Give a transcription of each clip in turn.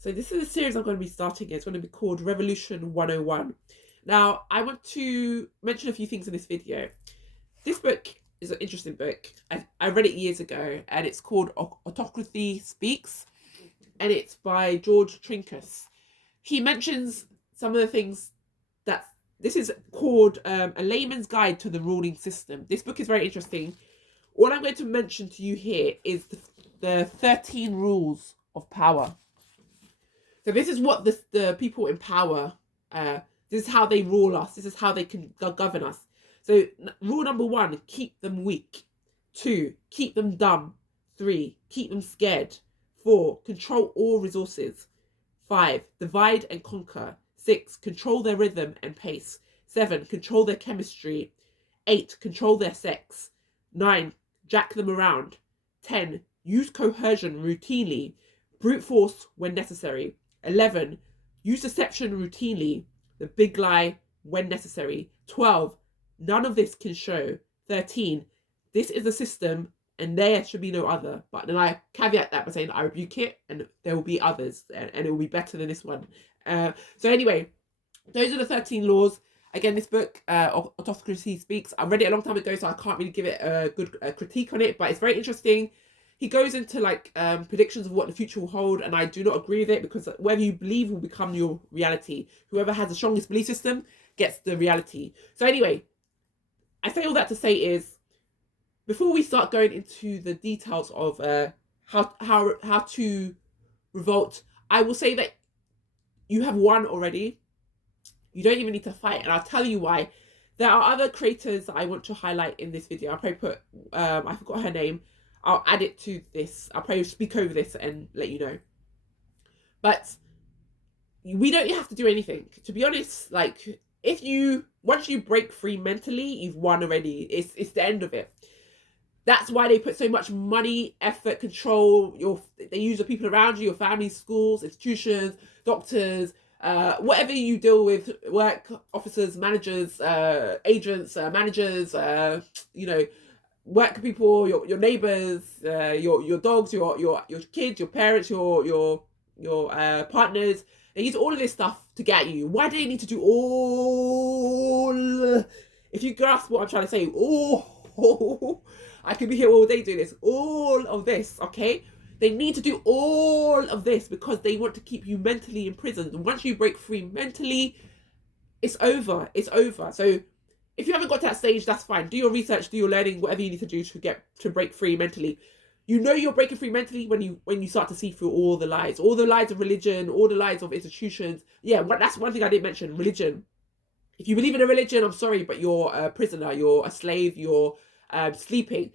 So this is a series I'm going to be starting. It's going to be called Revolution 101. Now, I want to mention a few things in this video. This book is an interesting book. I read it years ago, and it's called Autocracy Speaks, and it's by George Trinkus. He mentions some of the things that this is called A Layman's Guide to the Ruling System. This book is very interesting. What I'm going to mention to you here is the 13 rules of power. So this is what the people in power, this is how they rule us. This is how they can govern us. So rule number 1, keep them weak. 2, keep them dumb. 3, keep them scared. 4, control all resources. 5, divide and conquer. 6, control their rhythm and pace. 7, control their chemistry. 8, control their sex. 9, jack them around. 10, use coercion routinely. Brute force when necessary. 11, use deception routinely. The big lie when necessary. 12, none of this can show. 13, this is the system and there should be no other. But then I caveat that by saying I rebuke it and there will be others and it will be better than this one. So anyway, those are the 13 laws. Again, this book, Autocracy Speaks, I read it a long time ago, so I can't really give it a good critique on it, but it's very interesting. He goes into like predictions of what the future will hold, and I do not agree with it because whatever you believe will become your reality. Whoever has the strongest belief system gets the reality. So anyway, I say all that to say is, before we start going into the details of how to revolt, I will say that you have won already. You don't even need to fight, and I'll tell you why. There are other creators that I want to highlight in this video. I'll probably put I forgot her name. I'll add it to this. I'll probably speak over this and let you know. But we don't have to do anything. To be honest, like once you break free mentally, you've won already. It's the end of it. That's why they put so much money, effort, control. They use the people around you, your family, schools, institutions, doctors, whatever you deal with, work officers, managers, agents, managers, work people, your neighbors, your dogs, your kids, your parents, your partners. They use all of this stuff to get you. Why do they need to do all? If you grasp what I'm trying to say, I could be here all day doing this. All of this, okay? They need to do all of this because they want to keep you mentally imprisoned. And once you break free mentally, it's over. It's over. So if you haven't got to that stage, that's fine. Do your research, do your learning, whatever you need to do to break free mentally. You know you're breaking free mentally when you start to see through all the lies of religion, all the lies of institutions. Yeah, that's one thing I didn't mention. Religion. If you believe in a religion, I'm sorry, but you're a prisoner. You're a slave. You're sleeping.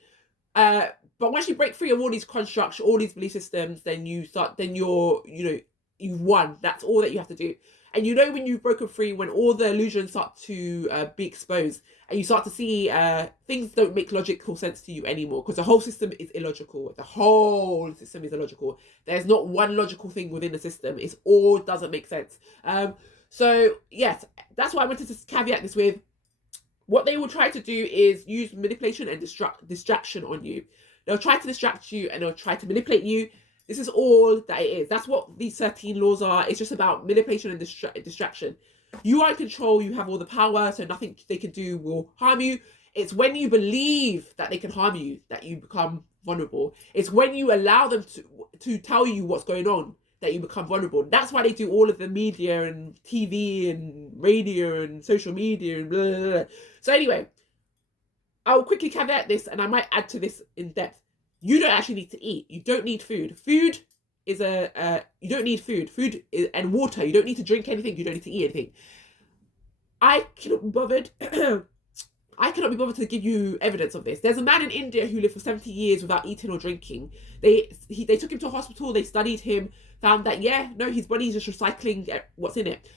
But once you break free of all these constructs, all these belief systems, then you've won. That's all that you have to do. And when you've broken free, when all the illusions start to be exposed, and you start to see things don't make logical sense to you anymore, because the whole system is illogical. The whole system is illogical. There's not one logical thing within the system. It all doesn't make sense. So yes, that's why I wanted to caveat this with, what they will try to do is use manipulation and distraction on you. They'll try to distract you and they'll try to manipulate you. This is all that it is. That's what these 13 laws are. It's just about manipulation and distraction. You are in control. You have all the power, so nothing they can do will harm you. It's when you believe that they can harm you that you become vulnerable. It's when you allow them to tell you what's going on that you become vulnerable. That's why they do all of the media and TV and radio and social media and blah, blah, blah. So anyway, I'll quickly caveat this, and I might add to this in depth. You don't actually need to eat. You don't need food. Food is you don't need food. Food and water. You don't need to drink anything. You don't need to eat anything. I cannot be bothered. I cannot be bothered to give you evidence of this. There's a man in India who lived for 70 years without eating or drinking. They took him to a hospital. They studied him, found that his body's just recycling what's in it.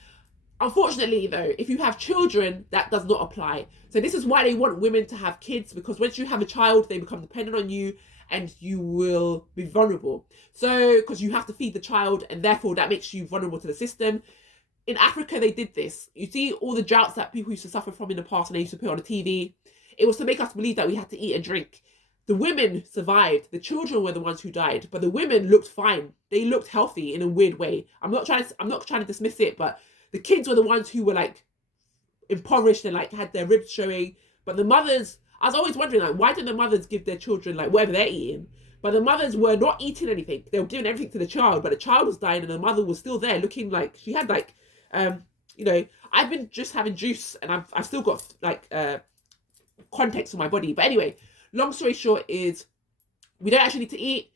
Unfortunately, though, if you have children, that does not apply. So this is why they want women to have kids, because once you have a child, they become dependent on you and you will be vulnerable. So, because you have to feed the child, and therefore that makes you vulnerable to the system. In Africa, they did this. You see all the droughts that people used to suffer from in the past, and they used to put on the TV. It was to make us believe that we had to eat and drink. The women survived. The children were the ones who died, but the women looked fine. They looked healthy in a weird way. I'm not trying to dismiss it, but the kids were the ones who were like impoverished and like had their ribs showing. But the mothers, I was always wondering, like, why didn't the mothers give their children like whatever they're eating? But the mothers were not eating anything. They were giving everything to the child, but the child was dying and the mother was still there looking like she had like, you know, I've been just having juice and I've still got like context in my body. But anyway, long story short is we don't actually need to eat.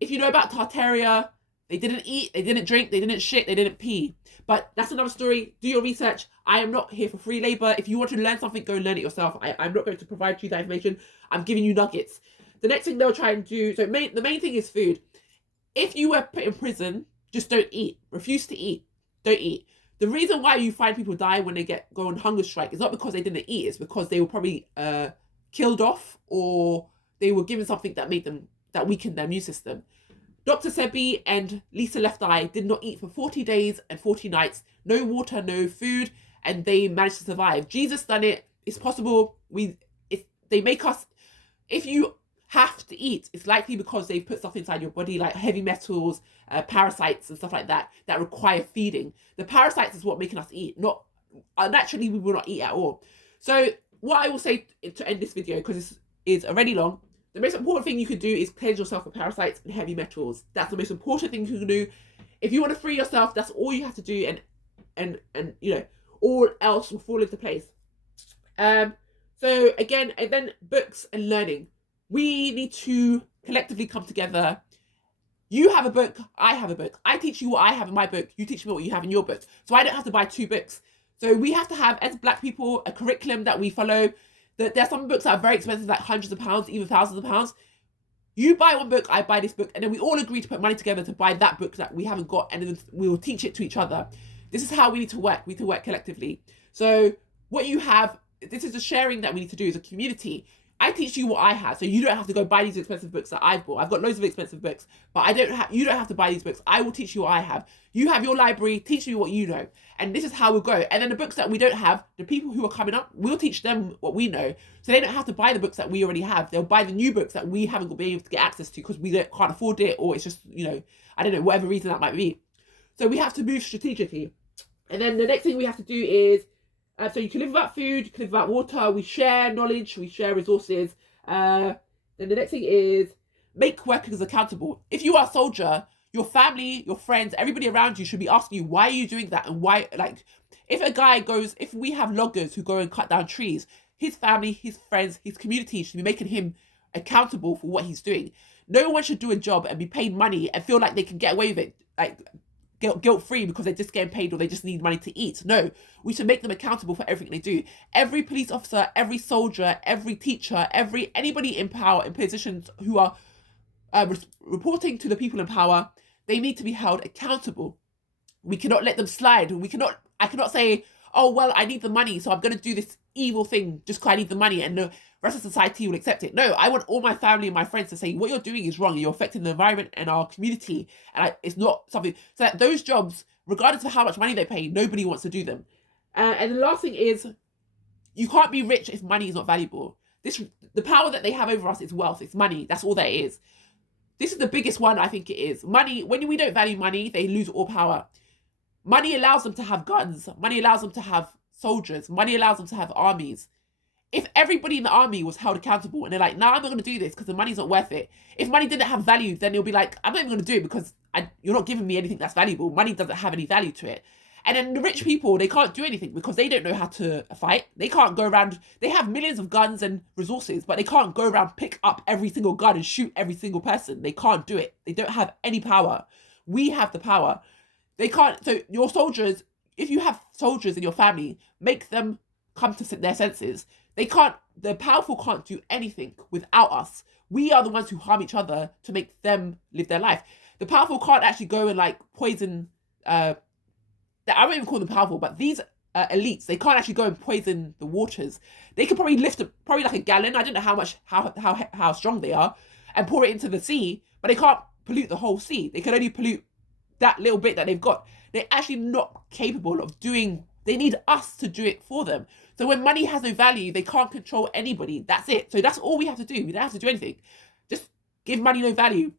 If you know about Tartaria, they didn't eat, they didn't drink, they didn't shit, they didn't pee. But that's another story. Do your research. I am not here for free labor. If you want to learn something, go and learn it yourself. I'm not going to provide you that information. I'm giving you nuggets. The next thing they'll try and do, so the main thing is food. If you were put in prison, just don't eat. Refuse to eat. Don't eat. The reason why you find people die when they go on hunger strike is not because they didn't eat. It's because they were probably killed off or they were given something that weakened their immune system. Dr. Sebi and Lisa Left Eye did not eat for 40 days and 40 nights. No water, no food, and they managed to survive. Jesus done it. It's possible. They make us, if you have to eat, it's likely because they've put stuff inside your body like heavy metals, parasites and stuff like that require feeding. The parasites is what making us eat. Not naturally, we will not eat at all. So what I will say to end this video, because this is already long, the most important thing you can do is cleanse yourself of parasites and heavy metals. That's the most important thing you can do. If you want to free yourself, that's all you have to do, and you know, all else will fall into place. So again, and then books and learning. We need to collectively come together. You have a book, I have a book. I teach you what I have in my book. You teach me what you have in your book. So I don't have to buy 2 books. So we have to have, as Black people, a curriculum that we follow. There are some books that are very expensive, like hundreds of pounds, even thousands of pounds. You buy one book, I buy this book, and then we all agree to put money together to buy that book that we haven't got, and then we will teach it to each other. This is how we need to work. We need to work collectively. So what you have, this is the sharing that we need to do as a community. I teach you what I have, so you don't have to go buy these expensive books that I've bought. I've got loads of expensive books, but you don't have to buy these books. I will teach you what I have. You have your library, teach me what you know. And this is how we'll go. And then the books that we don't have, the people who are coming up, we'll teach them what we know. So they don't have to buy the books that we already have. They'll buy the new books that we haven't been able to get access to because we can't afford it, or it's just, you know, I don't know, whatever reason that might be. So we have to move strategically. And then the next thing we have to do is, so you can live without food, you can live without water, we share knowledge, we share resources. Then the next thing is make workers accountable. If you are a soldier, your family, your friends, everybody around you should be asking you, why are you doing that? And why, like, if we have loggers who go and cut down trees, his family, his friends, his community should be making him accountable for what he's doing. No one should do a job and be paid money and feel like they can get away with it, like guilt-free because they're just getting paid or they just need money to eat. No, we should make them accountable for everything they do. Every police officer, every soldier, every teacher, anybody in power, in positions who are reporting to the people in power, they need to be held accountable. We cannot let them slide. I cannot say, oh, well, I need the money, so I'm going to do this evil thing just because I need the money and the rest of society will accept it. No, I want all my family and my friends to say, what you're doing is wrong. You're affecting the environment and our community. And it's not something, so that those jobs, regardless of how much money they pay, nobody wants to do them. And the last thing is, you can't be rich if money is not valuable. The power that they have over us is wealth. It's money. That's all that is. This is the biggest one, I think it is. Money, when we don't value money, they lose all power. Money allows them to have guns. Money allows them to have soldiers. Money allows them to have armies. If everybody in the army was held accountable and they're like, nah, I'm not going to do this because the money's not worth it. If money didn't have value, then it'll be like, I'm not even going to do it because you're not giving me anything that's valuable. Money doesn't have any value to it. And then the rich people, they can't do anything because they don't know how to fight. They can't go around, they have millions of guns and resources, but they can't go around, pick up every single gun and shoot every single person. They can't do it. They don't have any power. We have the power. They can't, so your soldiers, if you have soldiers in your family, make them come to their senses. The powerful can't do anything without us. We are the ones who harm each other to make them live their life. The powerful can't actually go and like poison, I won't even call them powerful, but these elites, they can't actually go and poison the waters. They could probably lift probably like a gallon, I don't know how strong they are, and pour it into the sea, but they can't pollute the whole sea. They can only pollute that little bit that they've got. They're actually not capable of doing They need us to do it for them. So when money has no value, they can't control anybody. That's it. So that's all we have to do. We don't have to do anything. Just give money no value.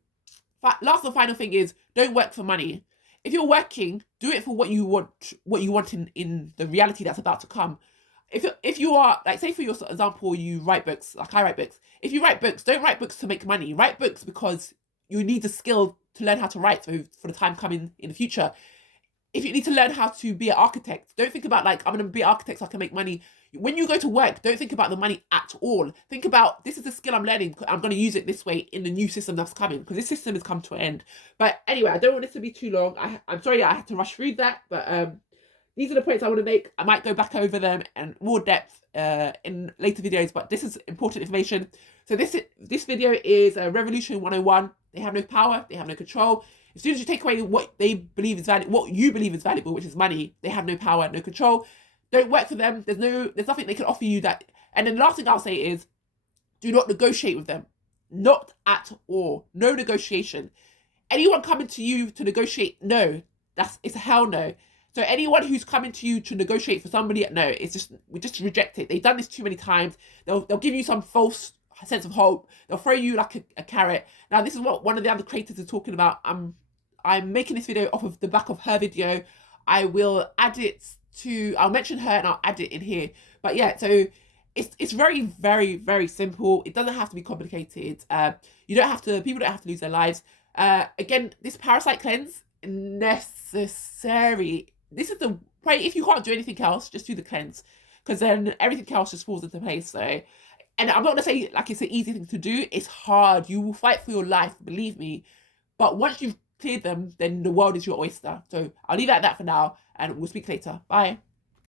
Last and final thing is, don't work for money. If you're working, do it for what you want in the reality that's about to come. If you are, like, say for your example, you write books, like I write books. If you write books, don't write books to make money. Write books because you need the skill to learn how to write for the time coming in the future. If you need to learn how to be an architect, don't think about, like, I'm going to be an architect so I can make money. When you go to work, don't think about the money at all. Think about, this is the skill I'm learning. I'm going to use it this way in the new system that's coming, because this system has come to an end. But anyway, I don't want this to be too long. I'm sorry I had to rush through that, but these are the points I want to make. I might go back over them in more depth in later videos, but this is important information. So this video is Revolution 101. They have no power. They have no control. As soon as you take away what they believe is valuable, what you believe is valuable, which is money, they have no power, no control. Don't work for them. There's nothing they can offer you that. And then the last thing I'll say is, do not negotiate with them. Not at all. No negotiation. Anyone coming to you to negotiate, no, it's a hell no. So anyone who's coming to you to negotiate for somebody, no, we just reject it. They've done this too many times. They'll give you some false sense of hope. They'll throw you like a carrot. Now, this is what one of the other creators is talking about. I'm making this video off of the back of her video. I will add it I'll mention her and I'll add it in here. But yeah, so it's very, very, very simple. It doesn't have to be complicated. People don't have to lose their lives. Again, this Parasite cleanse, necessary. This is the way. If you can't do anything else, just do the cleanse, because then everything else just falls into place. So, and I'm not gonna say like it's an easy thing to do. It's hard. You will fight for your life, believe me. But once you've cleared them, then the world is your oyster. So I'll leave it at that for now, and we'll speak later. Bye.